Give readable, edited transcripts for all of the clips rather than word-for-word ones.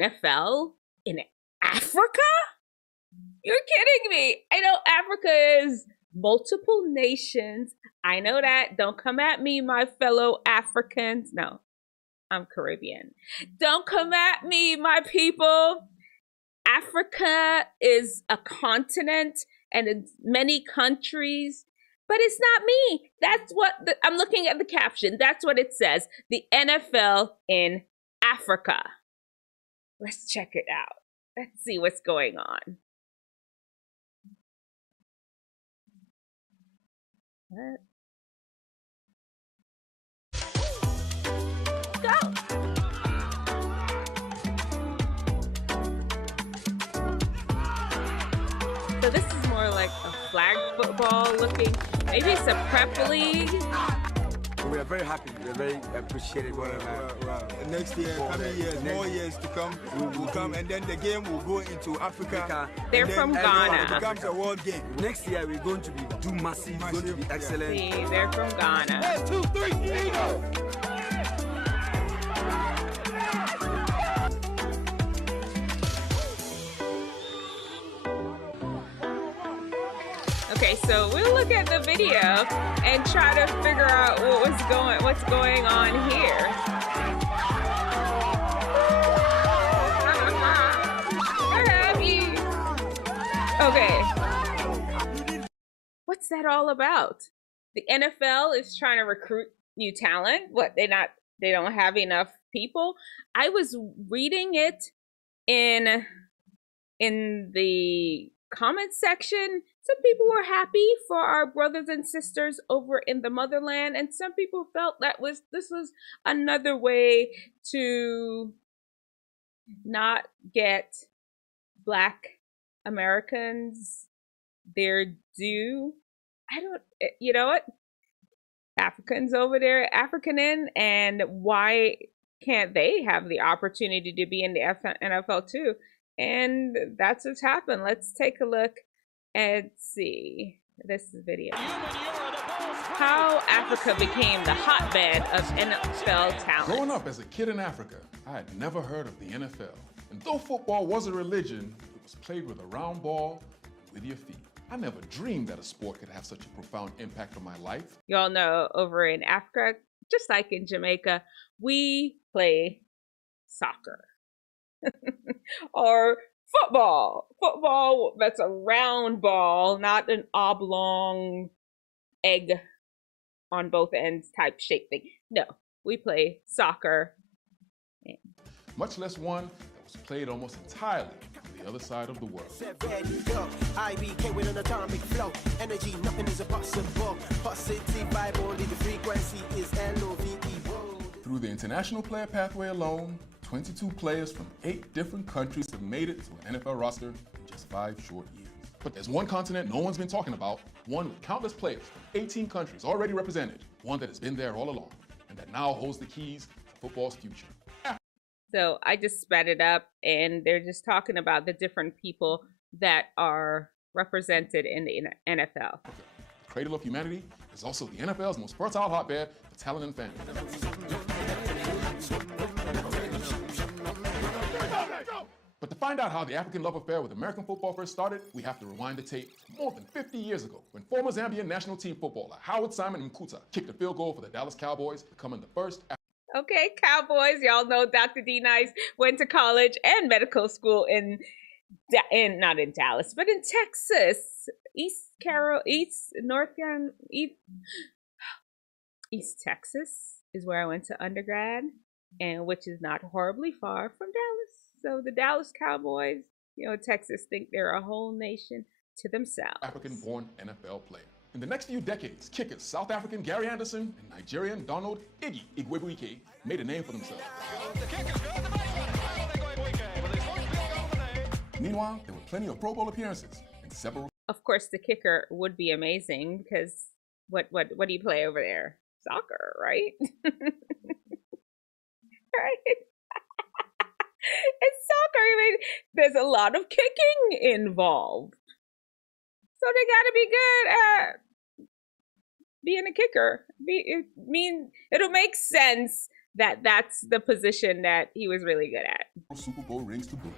NFL in Africa? You're kidding me. I know Africa is multiple nations. I know that. Don't come at me, my fellow Africans. No, I'm Caribbean. Don't come at me, my people. Africa is a continent and it's many countries, but it's not me. That's what I'm looking at the caption. That's what it says. The NFL in Africa. Let's check it out. Let's see what's going on. What? Go. So this is more like a flag football looking. Maybe it's a prep league. We are very happy. We are very appreciative. Next year, coming years, more years to come, will come, and then the game will go into Africa. They're from Ghana. It becomes a world game. Next year, we're going to do massive. Going to be excellent. See, they're from Ghana. 1, 2, 3, here you go. Okay, so we'll look at the video and try to figure out what's going on here. Where have you? Okay. What's that all about? The NFL is trying to recruit new talent. What, they don't have enough people? I was reading it in the comment section. Some people were happy for our brothers and sisters over in the motherland, and some people felt that this was another way to not get Black Americans their due. You know what? Africans over there, Africanin, and why can't they have the opportunity to be in the NFL too? And that's what's happened. Let's take a look and see this video. How Africa became the hotbed of NFL talent. Growing up as a kid in Africa, I had never heard of the NFL. And though football was a religion, it was played with a round ball and with your feet. I never dreamed that a sport could have such a profound impact on my life. Y'all know over in Africa, just like in Jamaica, we play soccer. Or football. Football, that's a round ball, not an oblong egg on both ends type shape thing. No, we play soccer. Much less one that was played almost entirely on the other side of the world. IBK with an atomic flow. Energy, nothing is impossible. Positive vibe, only the frequency is LOVE. Through the international player pathway alone, 22 players from 8 different countries have made it to an NFL roster in just 5 short years. But there's one continent no one's been talking about, one with countless players from 18 countries already represented, one that has been there all along, and that now holds the keys to football's future. So I just sped it up, and they're just talking about the different people that are represented in the NFL. Okay. The cradle of humanity is also the NFL's most fertile hotbed for talent and fandom. But to find out how the African love affair with American football first started, we have to rewind the tape more than 50 years ago, when former Zambian national team footballer Howard Simon Mkuta kicked a field goal for the Dallas Cowboys, becoming the first. Okay, Cowboys, y'all know Dr. D Nice went to college and medical school not in Dallas, but in Texas, East Texas is where I went to undergrad, and which is not horribly far from Dallas. So the Dallas Cowboys, Texas think they're a whole nation to themselves. African-born NFL player. In the next few decades, kickers South African Gary Anderson and Nigerian Donald Iggy Igwebuike made a name for themselves. Meanwhile, there were plenty of Pro Bowl appearances and several. Of course, the kicker would be amazing because what do you play over there? Soccer, right? Right? It's soccer. I mean, there's a lot of kicking involved. So they gotta be good at being a kicker. It'll make sense that's the position that he was really good at. Super Bowl rings to boot.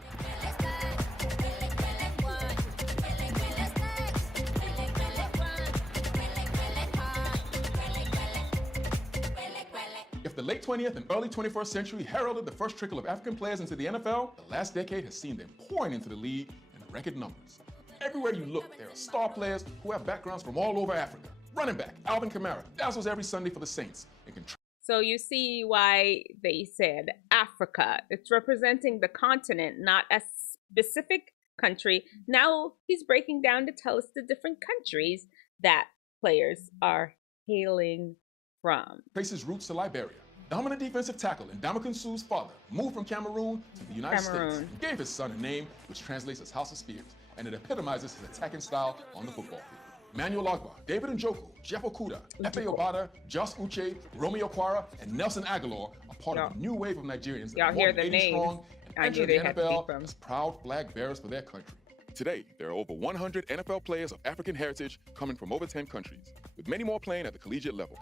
If the late 20th and early 21st century heralded the first trickle of African players into the NFL, the last decade has seen them pouring into the league in record numbers. Everywhere you look, there are star players who have backgrounds from all over Africa. Running back Alvin Kamara dazzles every Sunday for the Saints and can. So you see why they said Africa. It's representing the continent, not a specific country. Now he's breaking down to tell us the different countries that players are hailing from. Traces roots to Liberia. Dominant defensive tackle Ndamukong Suh's father moved from Cameroon to the United States and gave his son a name which translates as House of Spears, and it epitomizes his attacking style on the football field. Manuel Ogba, David Njoku, Jeff Okuda, Efe Obada, Josh Uche, Romeo Kwara, and Nelson Aguilar are part of a new wave of Nigerians y'all hear the names. Strong and I enter knew the they had to be NFL from. as proud flag bearers for their country. Today, there are over 100 NFL players of African heritage coming from over 10 countries, with many more playing at the collegiate level.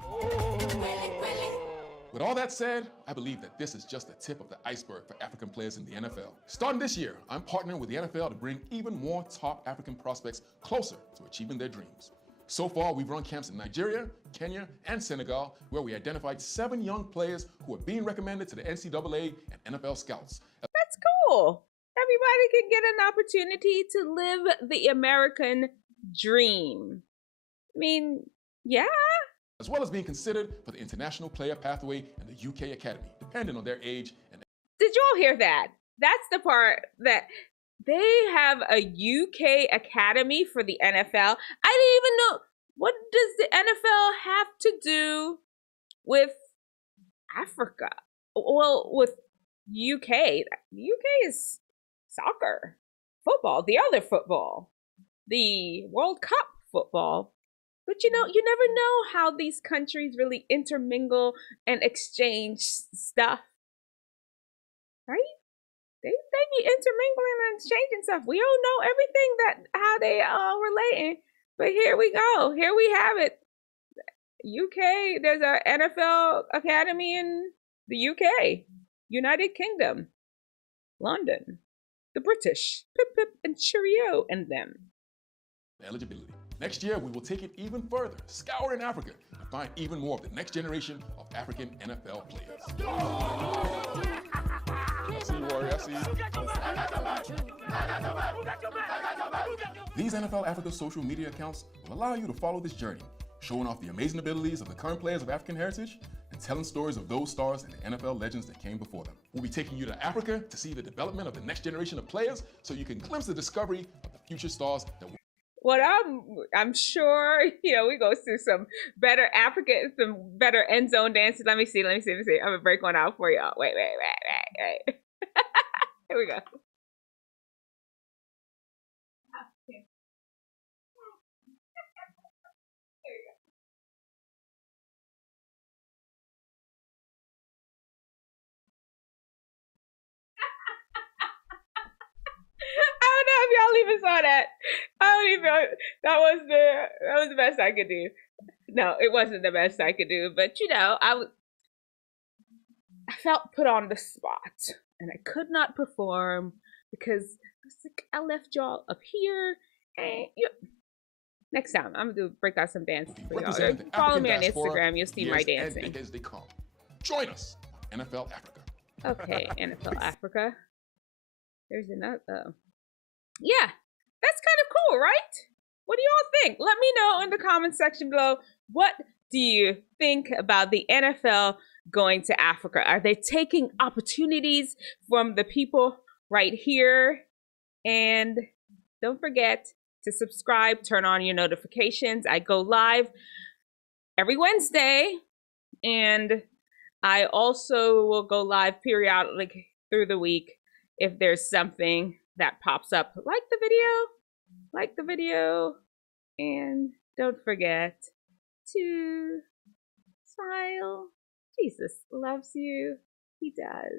With all that said, I believe that this is just the tip of the iceberg for African players in the NFL. Starting this year, I'm partnering with the NFL to bring even more top African prospects closer to achieving their dreams. So far, we've run camps in Nigeria, Kenya, and Senegal, where we identified 7 young players who are being recommended to the NCAA and NFL scouts. That's cool. Everybody can get an opportunity to live the American dream. I mean, yeah. As well as being considered for the international player pathway in the UK Academy, depending on their age. And did you all hear that? That's the part that they have a UK Academy for the NFL. I didn't even know. What does the NFL have to do with Africa? Well, with UK. UK is soccer, football, the other football, the World Cup football. But you know, you never know how these countries really intermingle and exchange stuff, right? They be intermingling and exchanging stuff. We don't know everything that how they all relating, but here we go. Here we have it. UK. There's a NFL Academy in the UK, United Kingdom, London, the British, pip pip and cheerio, and them. Eligibility. Next year, we will take it even further, scouring Africa, and find even more of the next generation of African NFL players. I see you, Warrior, I see you. These NFL Africa social media accounts will allow you to follow this journey, showing off the amazing abilities of the current players of African heritage and telling stories of those stars and the NFL legends that came before them. We'll be taking you to Africa to see the development of the next generation of players so you can glimpse the discovery of the future stars that will. What I'm sure, you know, we go through some better African, some better end zone dances. Let me see. I'm gonna break one out for y'all. Wait. Here we go. I don't know if y'all even saw that. That was the best I could do. No, it wasn't the best I could do, but you know, I felt put on the spot and I could not perform because I left y'all up here and next time I'm gonna break out some dances for y'all. Follow me on Instagram, you'll see my dancing. As they come. Join us on NFL Africa. Okay, NFL Africa. There's another. Yeah, that's kind of cool, right? What do y'all think? Let me know in the comment section below. What do you think about the NFL going to Africa? Are they taking opportunities from the people right here? And don't forget to subscribe, turn on your notifications. I go live every Wednesday, and I also will go live periodically through the week if there's something that pops up. Like the video, and don't forget to smile. Jesus loves you. He does.